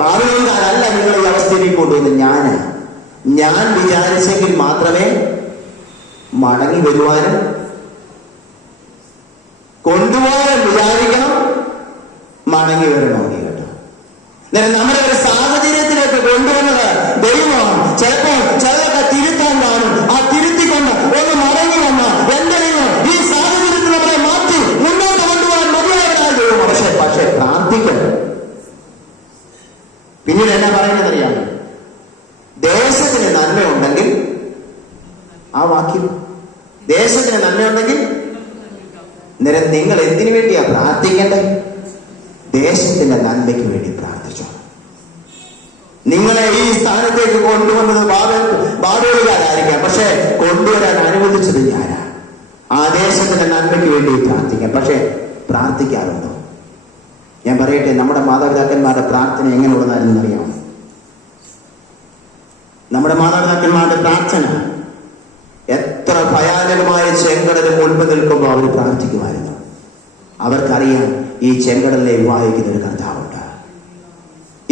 ഭാവിയിലല്ല നിങ്ങൾ ഈ അവസ്ഥയിലേക്ക് കൊണ്ടുവന്ന് ഞാൻ വിചാരിച്ചെങ്കിൽ മാത്രമേ മടങ്ങി വരുവാനും കൊണ്ടുപോകാൻ വിചാരിക്കണം, മടങ്ങി വരണമെങ്കിൽ കേട്ടോ. നമ്മുടെ ഒരു സാഹചര്യത്തിലേക്ക് കൊണ്ടുവന്നത് ദൈവമാണ്. ചിലപ്പോൾ ചിലതൊക്കെ തിരുത്താൻ കാണും, ആ തിരുത്തിക്കൊണ്ട് ഒന്ന് മടങ്ങി വന്ന എന്റെ ദൈവം ഈ സാഹചര്യത്തിൽ നമ്മളെ മാറ്റി മുന്നോട്ട് കൊണ്ടുപോകാൻ മതിയായ ദൈവമാണ്. പക്ഷേ പ്രാർത്ഥിക്കണം. പിന്നീട് എന്നാ പറയുന്നതറിയാം? ദേശത്തിന് നന്മയുണ്ടെങ്കിൽ, ആ വാക്യം, ദേശത്തിന് നന്മയുണ്ടെങ്കിൽ നിങ്ങൾ എന്തിനു വേണ്ടിയാ പ്രാർത്ഥിക്കേണ്ടത്? ദേശത്തിന്റെ നന്മയ്ക്ക് വേണ്ടി പ്രാർത്ഥിച്ചു. നിങ്ങളെ ഈ സ്ഥാനത്തേക്ക് കൊണ്ടുവന്നത് ബാബേലുകാരായിരിക്കാം, പക്ഷെ കൊണ്ടുവരാൻ അനുവദിച്ചത് ഞാനാ. ആ ദേശത്തിന്റെ നന്മയ്ക്ക് വേണ്ടി പ്രാർത്ഥിക്കാം. പക്ഷെ പ്രാർത്ഥിക്കാറുണ്ടോ? ഞാൻ പറയട്ടെ, നമ്മുടെ മാതാപിതാക്കന്മാരുടെ പ്രാർത്ഥന എങ്ങനെയുള്ളതായിരുന്നു അറിയാമോ? നമ്മുടെ മാതാപിതാക്കന്മാരുടെ പ്രാർത്ഥന എത്ര ഭയാനകമായ ചെങ്കടലിന് മുൻപ് നിൽക്കുമ്പോൾ അവർ പ്രാർത്ഥിക്കുമായിരുന്നു. അവർക്കറിയാം ഈ ചെങ്കടലിനെ വിവാഹിക്കുന്ന ഒരു കർത്താവുണ്ട്.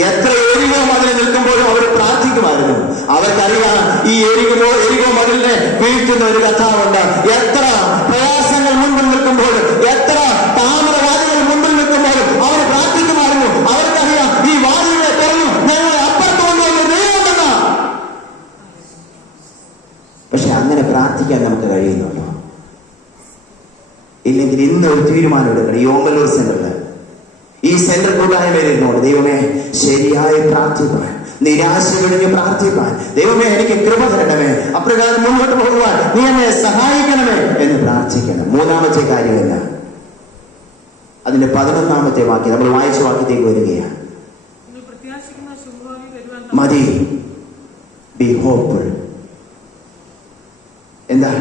എത്ര എരികോ മതിൽ നിൽക്കുമ്പോഴും അവർ പ്രാർത്ഥിക്കുമായിരുന്നു. അവർക്കറിയാം ഈ എരികോ മതിലിനെ വീഴ്ത്തുന്ന ഒരു കർത്താവുണ്ട്. എത്ര പ്രയാസങ്ങൾ മുൻപിൽ നിൽക്കുമ്പോഴും, എത്ര താമരവാദികൾ മുൻപിൽ നിൽക്കുമ്പോഴും അവർ പ്രാർത്ഥിക്കുമായിരുന്നു. അവർക്കറിയാം ഈ വാതിലിനെ തുറന്നു ഞങ്ങളെ അപ്പുറത്ത് കൊണ്ടുവന്ന് ദൈവമെന്ന. പക്ഷെ അങ്ങനെ പ്രാർത്ഥിക്കാൻ നമുക്ക് കഴിയുന്നുണ്ടോ? ഇല്ലെങ്കിൽ ഇന്ന് ഒരു തീരുമാനം എടുക്കണം. ഈ ഓമല്ലൂർ സെന്ററിൽ, ഈ സെന്റർ കൂട്ടായ്മയിലിരുന്നോട് ദൈവമേ ശരിയായി പ്രാർത്ഥിക്കാൻ, നിരാശ കഴിഞ്ഞ് പ്രാർത്ഥിക്കാൻ, ദൈവമേ എനിക്ക് കൃപ തരണമേ, അപ്രകാരം മുന്നോട്ട് പോകുവാൻ നീ എന്നെ സഹായിക്കണമേ എന്ന് പ്രാർത്ഥിക്കണം. മൂന്നാമത്തെ കാര്യമല്ല, അതിന്റെ 11ാമത്തെ വാക്യം നമ്മൾ വായിച്ച വാക്യത്തേക്ക് വരികയാണ്. മതി, ബി ഹോപ്പ്ഫുൾ. എന്താ?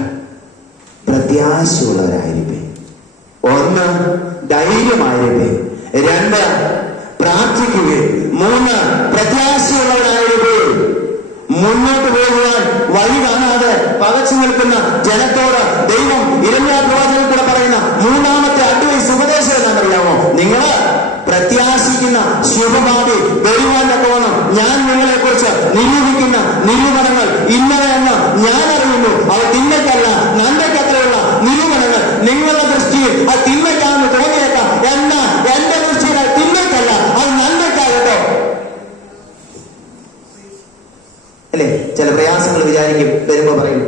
പ്രത്യാശയുള്ളവരായിരിക്കും. 1, ധൈര്യമായിരിക്കും. 2, പ്രാർത്ഥിക്കുകയും. 3, പ്രത്യാശയുള്ളവരായിരിക്കും. മുന്നോട്ട് പോകുവാൻ വഴി കാണാതെ പകച്ചു നിൽക്കുന്ന ജനത്തോട് ദൈവം യിരെമ്യാ പ്രവാചകനിൽ കൂടെ പറയുന്ന 3ാമത്തെ അഡ്വൈസ്, ഉപദേശം എന്താണെന്നറിയാമോ? നിങ്ങൾ പ്രത്യാശിക്കുന്ന ശുഭഭാവി വരുവാൻ തക്കവണ്ണം ഞാൻ നിങ്ങളെ കുറിച്ച് നിരൂപിക്കുന്ന നിരൂപണങ്ങൾ ഇന്നവയെന്ന് ഞാൻ അറിയുന്നു. അവ തിന്മയ്ക്കല്ല നന്മയ്ക്കത്രയുള്ള നിരൂപണങ്ങൾ. നിങ്ങളുടെ ദൃഷ്ടിയിൽ അത് തിന്മയ്ക്കാണെന്ന് തോന്നിയേക്കാം, എന്നാൽ എന്റെ ദൃഷ്ടിയിൽ അത് തിന്മയ്ക്കല്ല, അത് നന്മയ്ക്കാകട്ടോ. അല്ലെ? ചില പ്രയാസങ്ങൾ വിചാരിക്കും, വരുമ്പോ പറയും,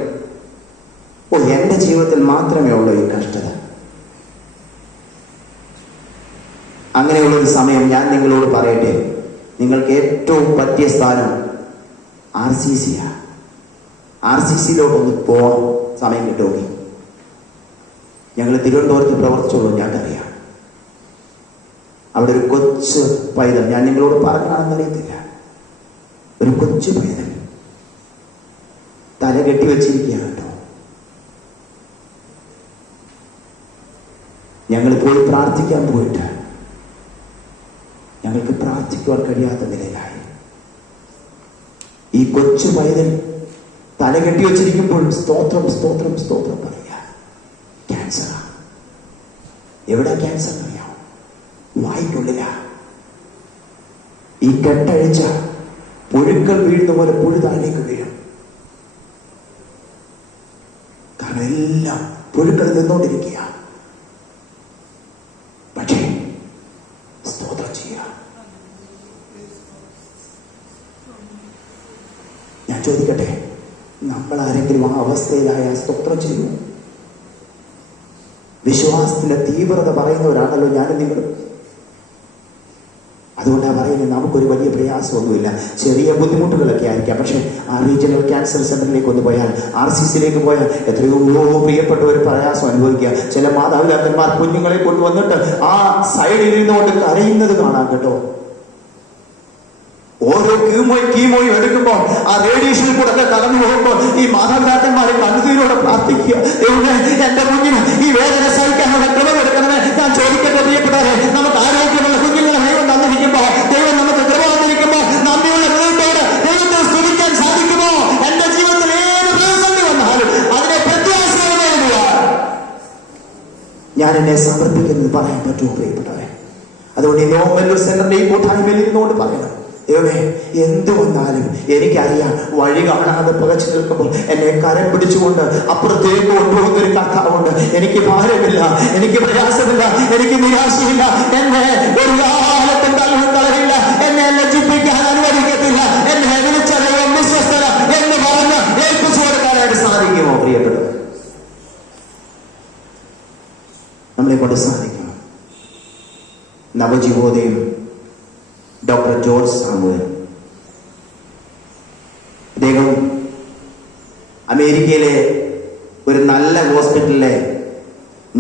ഓ എന്റെ ജീവിതത്തിൽ മാത്രമേ ഉള്ളൂ ഈ കഷ്ടത. അങ്ങനെയുള്ളൊരു സമയം ഞാൻ നിങ്ങളോട് പറയട്ടെ, നിങ്ങൾക്ക് ഏറ്റവും പറ്റിയ സ്ഥാനം RCC. RCCയിലോട്ടൊന്ന് പോകണം, സമയം കിട്ടുമെങ്കിൽ. ഞങ്ങൾ തിരുവനന്തപുരത്ത് പ്രവർത്തിച്ചോളൂ, ഞങ്ങൾക്കറിയാം. അവിടെ ഒരു കൊച്ചു പൈതൽ, ഞാൻ നിങ്ങളോട് പറഞ്ഞാണെന്നറിയത്തില്ല, ഒരു കൊച്ചു പൈതൽ തല കെട്ടിവെച്ചിരിക്കുകയാണ് കേട്ടോ. ഞങ്ങൾ പോയി പ്രാർത്ഥിക്കാൻ പോയിട്ട് ഞങ്ങൾക്ക് പ്രാർത്ഥിക്കുവാൻ കഴിയാത്ത നിലയിലായി. ഈ കൊച്ചു പൈതൽ തല കെട്ടിവെച്ചിരിക്കുമ്പോൾ സ്തോത്രം സ്തോത്രം സ്തോത്രം പറയുക. ക്യാൻസറാ. എവിടെ ക്യാൻസർ അറിയാം? വായിക്കുള്ളിലാ. ഈ കെട്ടഴിച്ച പുഴുക്കൾ വീഴുന്ന പോലെ പുഴു താഴേക്ക് വീഴും. കാരണം എല്ലാം പുഴുക്കൾ നിന്നോണ്ടിരിക്കുക. പക്ഷേ സ്തോത്രം ചെയ്യുക. ഞാൻ ചോദിക്കട്ടെ, നമ്മൾ ആരെങ്കിലും ആ അവസ്ഥയിലായ സ്തോത്രം ചെയ്യുമോ? വിശ്വാസത്തിന്റെ തീവ്രത പറയുന്നവരാണല്ലോ ഞാനും നിങ്ങളും. അതുകൊണ്ടാണ് പറയുന്നത്, നമുക്കൊരു വലിയ പ്രയാസമൊന്നുമില്ല, ചെറിയ ബുദ്ധിമുട്ടുകളൊക്കെ ആയിരിക്കാം. പക്ഷെ ആ റീജിയണൽ ക്യാൻസർ സെന്ററിലേക്ക് ഒന്ന് പോയാൽ, RCCയിലേക്ക് പോയാൽ എത്രയോ പ്രിയപ്പെട്ടവർ പ്രയാസം അനുഭവിക്കുക. ചില മാതാപിതാക്കന്മാർ കുഞ്ഞുങ്ങളെ കൊണ്ടുവന്നിട്ട് ആ സൈഡിൽ ഇരുന്നുകൊണ്ട് കരയുന്നത് കാണാം കേട്ടോ. ഓരോ കീമോയും എടുക്കുമ്പോൾ ആ റേഡിയേഷനിൽ കൂടെ ഒക്കെ കടന്നു പോകുമ്പോൾ ഈ മാതാപിതാക്കന്മാരെ കണ്ണുനീരോടെ പ്രാർത്ഥിക്കുക, എന്റെ കുഞ്ഞിന് ഈ വേദന സഹിക്കാനുള്ള കൃപ കൊടുക്കണമേ. ഞാൻ ചോദിക്കട്ടെ പ്രിയപ്പെട്ടവരെ, നമുക്ക് ആരോഗ്യമുള്ള കുഞ്ഞുങ്ങളെ ദൈവം തന്നിരിക്കുമ്പോ, ദൈവം നമുക്ക് കൃപ തന്നിരിക്കുമ്പോ നന്ദിയുള്ള ഹൃദയത്തോട് ദൈവത്തെ സ്തുതിക്കാൻ സാധിക്കുമോ? എന്റെ ജീവിതത്തിൽ ഏത് പ്രതിസന്ധി വന്നാലും അതിനെ പ്രത്യാശയോടെ ഞാൻ എന്നെ സമർപ്പിക്കുന്നത് പറയാൻ പറ്റുമോ പ്രിയപ്പെട്ടവരെ? അതുകൊണ്ട് ഈ ഓമല്ലൂർ സെന്ററിന്റെ ഈ കൂട്ടായ്മയിൽ ഇരുന്നുകൊണ്ട് പറയണം, ദൈവമേ എന്തു വന്നാലും എനിക്കറിയാം, വഴി കാണാതെ പകച്ചു നിൽക്കുമ്പോൾ എന്നെ കരം പിടിച്ചുകൊണ്ട് അപ്പുറത്തേക്ക് കൊണ്ടുപോകുന്ന ഒരു കർത്താവുണ്ട്. എനിക്ക് ഭാരമില്ല, എനിക്ക് പ്രയാസമില്ല, എനിക്ക് നിരാശയില്ല, എന്നെ ഒരു കാലത്തും കളയില്ല, എന്നെ ലജ്ജിപ്പിക്കാൻ അനുവദിക്കത്തില്ല, എന്നെ വിളിച്ച ദൈവം വിശ്വസ്തന എന്ന് പറഞ്ഞ് ഏൽപ്പിച്ചു കൊടുക്കാനായിട്ട് സാധിക്കുമോ പ്രിയപ്പെട്ടത്? നമ്മളെ കൊണ്ട് സാധിക്കണം. നവജീവോദയം ഡോക്ടർ ജോർജ് സാമുവൽ, അദ്ദേഹം അമേരിക്കയിലെ ഒരു നല്ല ഹോസ്പിറ്റലിലെ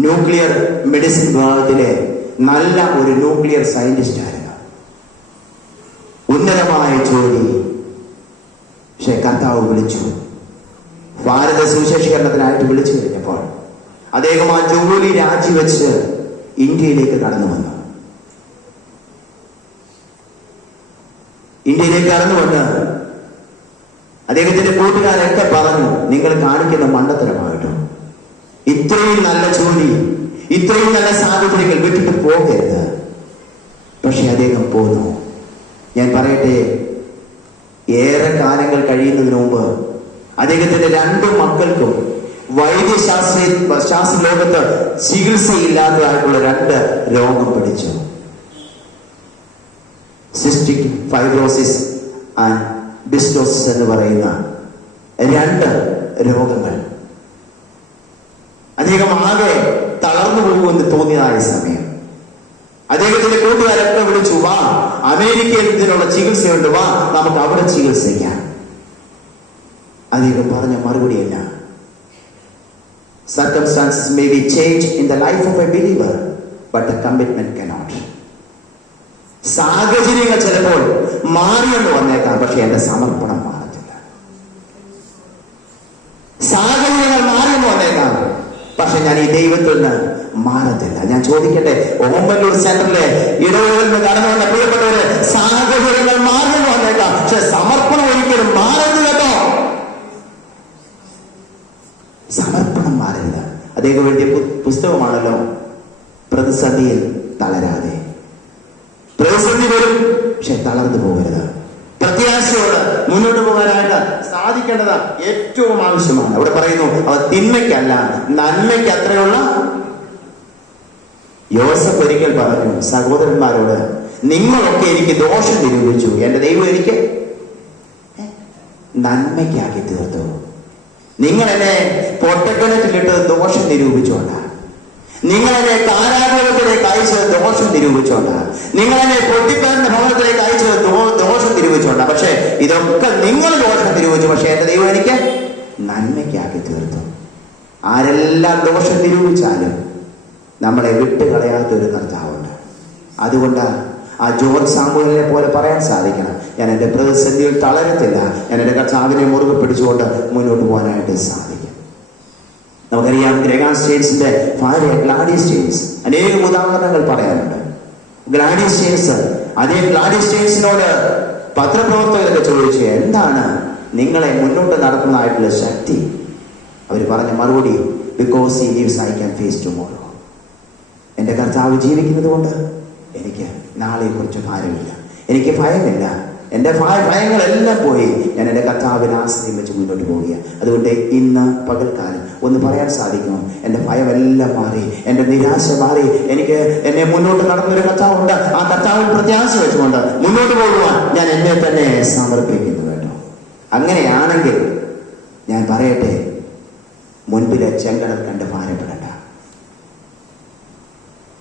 ന്യൂക്ലിയർ മെഡിസിൻ വിഭാഗത്തിലെ നല്ല ഒരു ന്യൂക്ലിയർ സയന്റിസ്റ്റ് ആയിരുന്നു. ഉന്നതമായ ജോലി, കർത്താവ് വിളിച്ചു. ഭാരത സുവിശേഷീകരണത്തിനായിട്ട് വിളിച്ചു കഴിഞ്ഞപ്പോൾ അദ്ദേഹം ആ ജോലി രാജിവെച്ച് ഇന്ത്യയിലേക്ക് കടന്നു വന്നു. ഇന്ത്യയിലേക്ക് കടന്നു വന്ന് അദ്ദേഹത്തിന്റെ കൂട്ടുകാരൊക്കെ പറഞ്ഞു, നിങ്ങൾ കാണിക്കുന്ന മണ്ടത്തരമായിട്ടും ഇത്രയും നല്ല ജോലി, ഇത്രയും നല്ല സാഹചര്യങ്ങൾ വിട്ടിട്ട് പോകരുത്. പക്ഷെ അദ്ദേഹം പോന്നു. ഞാൻ പറയട്ടെ, ഏറെ കാലങ്ങൾ കഴിയുന്നതിന് മുമ്പ് അദ്ദേഹത്തിന്റെ 2 മക്കൾക്കും ശാസ്ത്ര ലോകത്ത് ചികിത്സയില്ലാത്തതായിട്ടുള്ള 2 രോഗം പിടിച്ചു. സിസ്റ്റിക് ഫൈബ്രോസിസ് ആൻഡ് ഡിസ്റ്റോസിസ് എന്ന് പറയുന്ന 2 രോഗങ്ങൾ. അദ്ദേഹം ആകെ തളർന്നു പോകുമെന്ന് തോന്നിയതായ സമയം അദ്ദേഹത്തിന്റെ കൂട്ടുകാരൊക്കെ വിളിച്ചു, വാ, അമേരിക്കയിൽ ഇതിനുള്ള ചികിത്സയുണ്ട്, വാ, നമുക്ക് അവിടെ ചികിത്സിക്കാം. അദ്ദേഹം പറഞ്ഞ മറുപടിയല്ല, circumstances may be changed in the life of a believer, but the commitment cannot. സാഹചര്യങ്ങൾ ചിലപ്പോൾ മാറിയെന്ന് വന്നേക്കാം, പക്ഷെ എന്റെ സമർപ്പണം മാറത്തില്ല. സാഹചര്യങ്ങൾ മാറിയെന്ന് വന്നേക്കാം, പക്ഷെ ഞാൻ ഈ ദൈവത്തിൽ നിന്ന് മാറത്തില്ല. ഞാൻ ചോദിക്കട്ടെ, ഓമല്ലൂർ സെന്ററിലെ ഇടവുകളിൽ നിന്ന് കടന്നു വന്ന പ്രിയപ്പെട്ടവരെ, സാഹചര്യങ്ങൾ മാറിയെന്ന് വന്നേക്കാം, പക്ഷെ സമർപ്പണം ഒരിക്കലും മാറരുത് കേട്ടോ. സമർപ്പണം മാറരുത്. അദ്ദേഹം എഴുതിയ പുസ്തകമാണല്ലോ പ്രതിസന്ധിയിൽ തളരാതെ. പ്രതിസന്ധി വരും, പക്ഷെ തളർന്നു പോകരുത്. പ്രത്യാശയോട് മുന്നോട്ട് പോകാനായിട്ട് സാധിക്കേണ്ടത് ഏറ്റവും ആവശ്യമാണ്. അവിടെ പറയുന്നു, അവ തിന്മയ്ക്കല്ല നന്മയ്ക്ക് അത്രയുള്ള. യോസഫ് ഒരിക്കൽ പറഞ്ഞു സഹോദരന്മാരോട്, നിങ്ങളൊക്കെ എനിക്ക് ദോഷം നിരൂപിച്ചു, എന്റെ ദൈവം എനിക്ക് നന്മയ്ക്കാക്കി തീർത്തു. നിങ്ങൾ എന്നെ പൊട്ടക്കിണറ്റിലിട്ട് ദോഷം നിരൂപിച്ചുകൊണ്ടാണ്, നിങ്ങൾ എന്നെ കാരാഗൃഹത്തിലേക്ക് അയച്ചത് ദോഷം തിരുവിച്ചുകൊണ്ടാണ്, നിങ്ങൾ എന്നെ പൊട്ടിപ്പറഞ്ഞ ഭവനത്തിലേക്ക് അയച്ചത് ദോഷം തിരുവിച്ചുകൊണ്ടാണ്. പക്ഷെ ഇതൊക്കെ നിങ്ങൾ ദോഷം തിരുവിച്ചു, പക്ഷെ എന്റെ ദൈവം എനിക്ക് നന്മയ്ക്കാക്കി തീർത്തു. ആരെല്ലാം ദോഷം നിരൂപിച്ചാലും നമ്മളെ വിട്ടുകളയാത്തൊരു കർത്താവുണ്ട്. അതുകൊണ്ട് ആ ജോർജ് സാമുവലിനെ പോലെ പറയാൻ സാധിക്കണം, ഞാൻ എൻ്റെ പ്രതിസന്ധിയിൽ തളരത്തില്ല, ഞാൻ എൻ്റെ കർത്താവിനെ മുറുകെ പിടിച്ചുകൊണ്ട് മുന്നോട്ട് പോകാനായിട്ട് സാധിക്കും. നമുക്കറിയാം, ഗ്രേഗാൻ സ്റ്റേറ്റ്സിന്റെ ഭാര്യ ഗ്ലാഡിസ് സ്റ്റേറ്റ്സ്, അനേകം ഉദാഹരണങ്ങൾ പറയാനുണ്ട്. ഗ്ലാഡിസ് സ്റ്റേറ്റ്സ്, അതേ ഗ്ലാഡിസ് സ്റ്റേറ്റ്സിനോട് പത്രപ്രവർത്തകരൊക്കെ ചോദിച്ചു, എന്താണ് നിങ്ങളെ മുന്നോട്ട് നടത്തുന്നതായിട്ടുള്ള ശക്തി? അവർ പറഞ്ഞ മറുപടി, because he lives I can face tomorrow. എൻ്റെ കർത്താവ് ജീവിക്കുന്നത് കൊണ്ട് എനിക്ക് നാളെ കുറിച്ച് ഭാരമില്ല, എനിക്ക് ഭയമില്ല. എൻ്റെ ഭയങ്ങളെല്ലാം പോയി, ഞാൻ എൻ്റെ കർത്താവിനെ ആശ്രയം വെച്ച് മുന്നോട്ട് പോവുകയാണ്. അതുകൊണ്ട് ഇന്ന് പകൽക്കാലം ഒന്ന് പറയാൻ സാധിക്കുമോ, എൻ്റെ ഭയമെല്ലാം മാറി, എൻ്റെ നിരാശ മാറി, എനിക്ക് എന്നെ മുന്നോട്ട് നടന്നൊരു കർത്താവുണ്ട്. ആ കർത്താവിൽ പ്രത്യാശ വെച്ചുകൊണ്ട് മുന്നോട്ട് പോകുവാൻ ഞാൻ എന്നെ തന്നെ സമർപ്പിക്കുന്നു കേട്ടോ. അങ്ങനെയാണെങ്കിൽ ഞാൻ പറയട്ടെ, മുൻപിലെ ചെങ്കടൽ കണ്ട് ഭാരപ്പെടേണ്ട,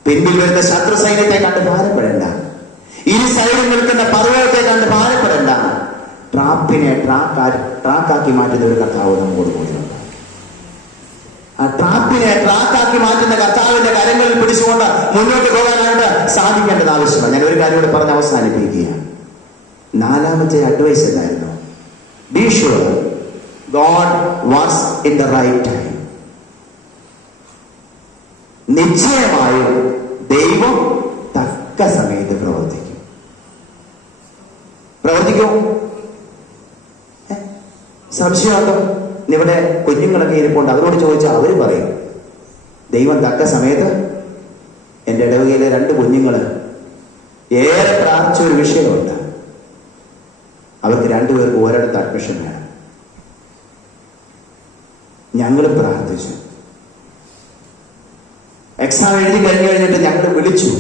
പിൻപിൽ വരുന്ന ശത്രു സൈന്യത്തെ കണ്ട് ഭാരപ്പെടേണ്ട, ഇരു സൈഡിൽ നിൽക്കുന്ന പർവ്വതത്തെ കണ്ട് ഭാരപ്പെടേണ്ട. ട്രാപ്പിനെ ട്രാക്കാക്കി മാറ്റുന്ന ഒരു കർത്താവ് നമ്മോട് കൂടിയുണ്ട്. ആ ട്രാപ്പിനെ ട്രാക്കാക്കി മാറ്റുന്ന കർത്താവിന്റെ കരങ്ങളിൽ പിടിച്ചുകൊണ്ട് മുന്നോട്ട് പോകാനായിട്ട് സാധിക്കേണ്ടത് ആവശ്യമാണ്. ഞാൻ ഒരു കാര്യം കൂടെ പറഞ്ഞ് അവസാനിപ്പിക്കുകയാണ്. 4ാമത്തെ അഡ്വൈസ് എന്തായിരുന്നു? Be sure God was in the right time. നിശ്ചയമായും ദൈവം തക്ക സമയത്ത് പ്രവർത്തിക്കും. സംശയമുണ്ടോ? ഇവിടെ കുഞ്ഞുങ്ങളൊക്കെ ഇരിപ്പുണ്ട്, അവരോട് ചോദിച്ചാൽ അവർ പറയും ദൈവം തക്ക സമയത്ത്. എൻ്റെ ഇടവകയിലെ 2 കുഞ്ഞുങ്ങള് ഏറെ പ്രാർത്ഥിച്ച ഒരു വിഷയമുണ്ട്. അവർക്ക് 2 പേർക്ക് ഒരിടത്ത് അഡ്മിഷൻ വേണം. ഞങ്ങളും പ്രാർത്ഥിച്ചു. എക്സാം എഴുതി കഴിഞ്ഞിട്ട് ഞങ്ങൾ വിളിച്ചു,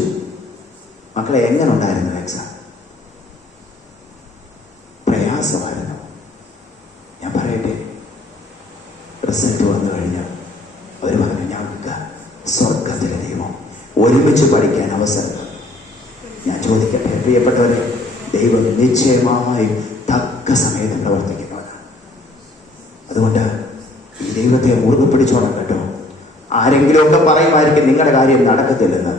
മക്കളെ എങ്ങനെ ഉണ്ടായിരുന്നു എക്സാം? പ്രയാസമായിരുന്നു. ഞാൻ പറയട്ടെ, റിസൾട്ട് വന്നു കഴിഞ്ഞാൽ അവർ പറഞ്ഞു, ഞങ്ങൾക്ക് സ്വർഗത്തിലെ ദൈവം ഒരുമിച്ച് പഠിക്കാൻ അവസരം. ഞാൻ ചോദിക്കട്ടെ പ്രിയപ്പെട്ടവരെ, ദൈവം നിശ്ചയമായും തക്ക സമയത്ത് പ്രവർത്തിക്കുന്നവരാണ്. അതുകൊണ്ട് ഈ ദൈവത്തെ മുറുകെ പിടിച്ചോണം കേട്ടോ. ആരെങ്കിലും ഒക്കെ പറയുമായിരിക്കും നിങ്ങളുടെ കാര്യം നടക്കത്തില്ലെന്ന്.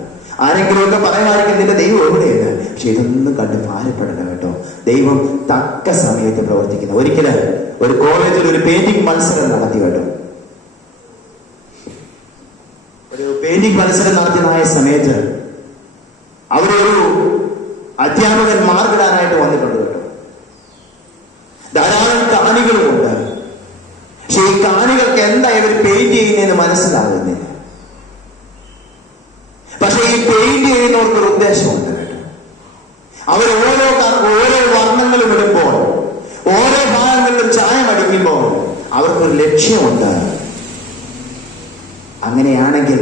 ആരെങ്കിലുമൊക്കെ പറയുമായിരിക്കും നിന്റെ ദൈവം എവിടെയാണ്. പക്ഷെ ഇതൊന്നും കണ്ട് ഭാരപ്പെടണം കേട്ടോ. ദൈവം തക്ക സമയത്ത് പ്രവർത്തിക്കുന്ന. ഒരിക്കല് ഒരു കോളേജിൽ ഒരു പെയിന്റിംഗ് മത്സരം നടത്തി കേട്ടോ. ഒരു പെയിന്റിംഗ് മത്സരം നടത്തിയതായ സമയത്ത് അവിടെ ഒരു അധ്യാപകൻ മാർക്കിടാനായിട്ട് വന്നിട്ടുണ്ട് കേട്ടോ. ധാരാളം കാണികളുമുണ്ട്. പക്ഷെ ഈ കാണികൾക്ക് എന്താ ഇവർ പെയിന്റ് ചെയ്യുന്നതെന്ന് മനസ്സിലാകുന്നില്ല. പക്ഷെ ഈ പെയിന്റ് ചെയ്യുന്നവർക്കൊരു ഉദ്ദേശമുണ്ട് കേട്ടോ. അവർ ഓരോ വർണ്ണങ്ങളും ഇടുമ്പോൾ, ഓരോ ഭാഗങ്ങളിലും ചായം അടിക്കുമ്പോൾ അവർക്കൊരു ലക്ഷ്യമുണ്ട്. അങ്ങനെയാണെങ്കിൽ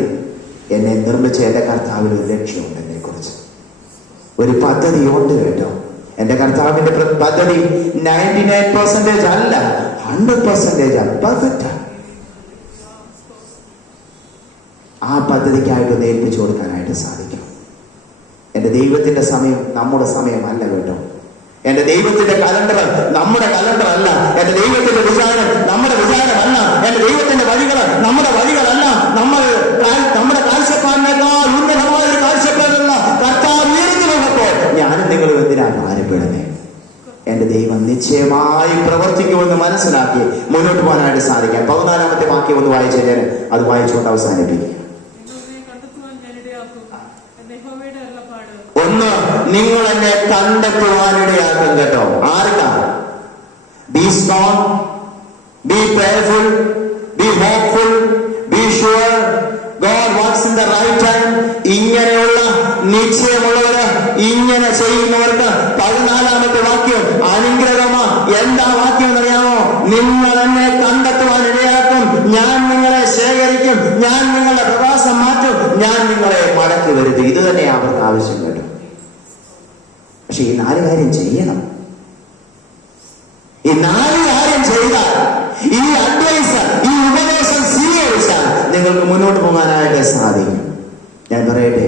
എന്നെ നിർമ്മിച്ച എന്റെ കർത്താവിന് ഒരു ലക്ഷ്യമുണ്ട്. എന്നെ കുറിച്ച് ഒരു പദ്ധതിയുണ്ട് കേട്ടോ. എന്റെ കർത്താവിന്റെ പദ്ധതി 99% അല്ല, 100% പെർഫെക്റ്റ്. ആ പദ്ധതിക്കായിട്ട് ഏൽപ്പിച്ചു കൊടുക്കാനായിട്ട് സാധിക്കും. എന്റെ ദൈവത്തിന്റെ സമയം നമ്മുടെ സമയമല്ല കേട്ടോ. എന്റെ ദൈവത്തിന്റെ കലണ്ടർ നമ്മുടെ കലണ്ടർ അല്ല. എന്റെ ദൈവത്തിന്റെ വിചാരം നമ്മുടെ വിചാരമല്ല. എന്റെ ദൈവത്തിന്റെ വഴികൾ നമ്മുടെ വഴികളല്ല. നമ്മുടെ കാഴ്ചപ്പാടിനേക്കാൾ ഉന്നതമായ ഒരു കാഴ്ചപ്പാടുള്ള കർത്താവ് ഉയർന്നു വന്നപ്പോൾ ഞാനും നിങ്ങളും എന്തിനാണ് ഭാരപ്പെടുന്നത്? എന്റെ ദൈവം നിശ്ചയമായി പ്രവർത്തിക്കുമെന്ന് മനസ്സിലാക്കി മുന്നോട്ട് പോകാനായിട്ട് സാധിക്കാം. 14-ാമത്തെ വാക്യം ഒന്ന് വായിച്ചു ഞാൻ അത് വായിച്ചുകൊണ്ട് അവസാനിപ്പിക്കും. ഒന്ന്, നിങ്ങൾ എന്നെ കണ്ടെത്തുവാനിടയാക്കും കേട്ടോ. ആർക്കാ? B strong, B prayerful, B hopeful, B sure God works in the right time. ഇങ്ങനെയുള്ള നിശ്ചയമുള്ളവര്, ഇങ്ങനെ ചെയ്യുന്നവർക്ക് 14-ാമത്തെ വാക്യം അനുഗ്രഹമാ. എന്താ വാക്യം എന്നറിയാമോ? നിങ്ങൾ എന്നെ കണ്ടെത്തുവാൻ ഇടയാക്കും, ഞാൻ നിങ്ങളെ ശേഖരിക്കും, ഞാൻ നിങ്ങളുടെ പ്രവാസം മാറ്റും, ഞാൻ നിങ്ങളെ മടക്കി വരുത്തും. ഇത് തന്നെ അവർക്ക് ആവശ്യം കേട്ടോ. പക്ഷെ ഈ 4 കാര്യം ചെയ്യണം. ഈ 4 കാര്യം ചെയ്താൽ, ഈ അഡ്വൈസ്, ഈ ഉപദേശം സ്വീകരിച്ചാൽ നിങ്ങൾക്ക് മുന്നോട്ട് പോകാനായിട്ട് സാധിക്കും. ഞാൻ പറയട്ടെ,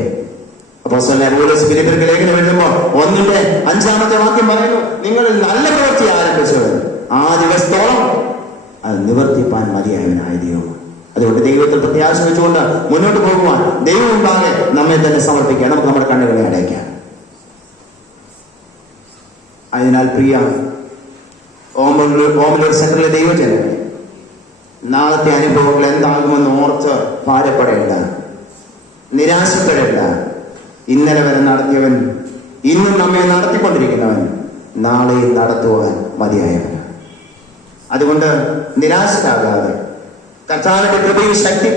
അപ്പോസ്തലനായ പൗലോസ് ഫിലിപ്പിയർക്ക് ലേഖനം എഴുതുമ്പോൾ 1-5 വാക്യം പറയുന്നു, നിങ്ങൾ നല്ല പ്രവൃത്തി ആരംഭിച്ചവൻ ആ ദിവസത്തോളം അത് നിവർത്തിപ്പാൻ മതിയായവനായ ദൈവം. അതുകൊണ്ട് ദൈവത്തിൽ പ്രത്യാശ വെച്ചുകൊണ്ട് മുന്നോട്ട് പോകുവാൻ ദൈവം ഉണ്ടാകെ നമ്മെ തന്നെ സമർപ്പിക്കാൻ നമുക്ക് നമ്മുടെ കണ്ണുകളെ അടയ്ക്കാം. അതിനാൽ പ്രിയ ഓമലൂർ സെന്ററിലെ ദൈവജനങ്ങളെ, നാളത്തെ അനുഭവങ്ങൾ എന്താകുമെന്ന് ഓർത്ത് ഭാരപ്പെടേണ്ട, നിരാശപ്പെടേണ്ട. ഇന്നലെ വരെ നടത്തിയവൻ, ഇന്നും നമ്മെ നടത്തിക്കൊണ്ടിരിക്കുന്നവൻ നാളെയും നടത്തുവാൻ മതിയായവൻ. അതുകൊണ്ട് നിരാശരാകാതെ കർത്താവിന്റെ കൃപയും ശക്തി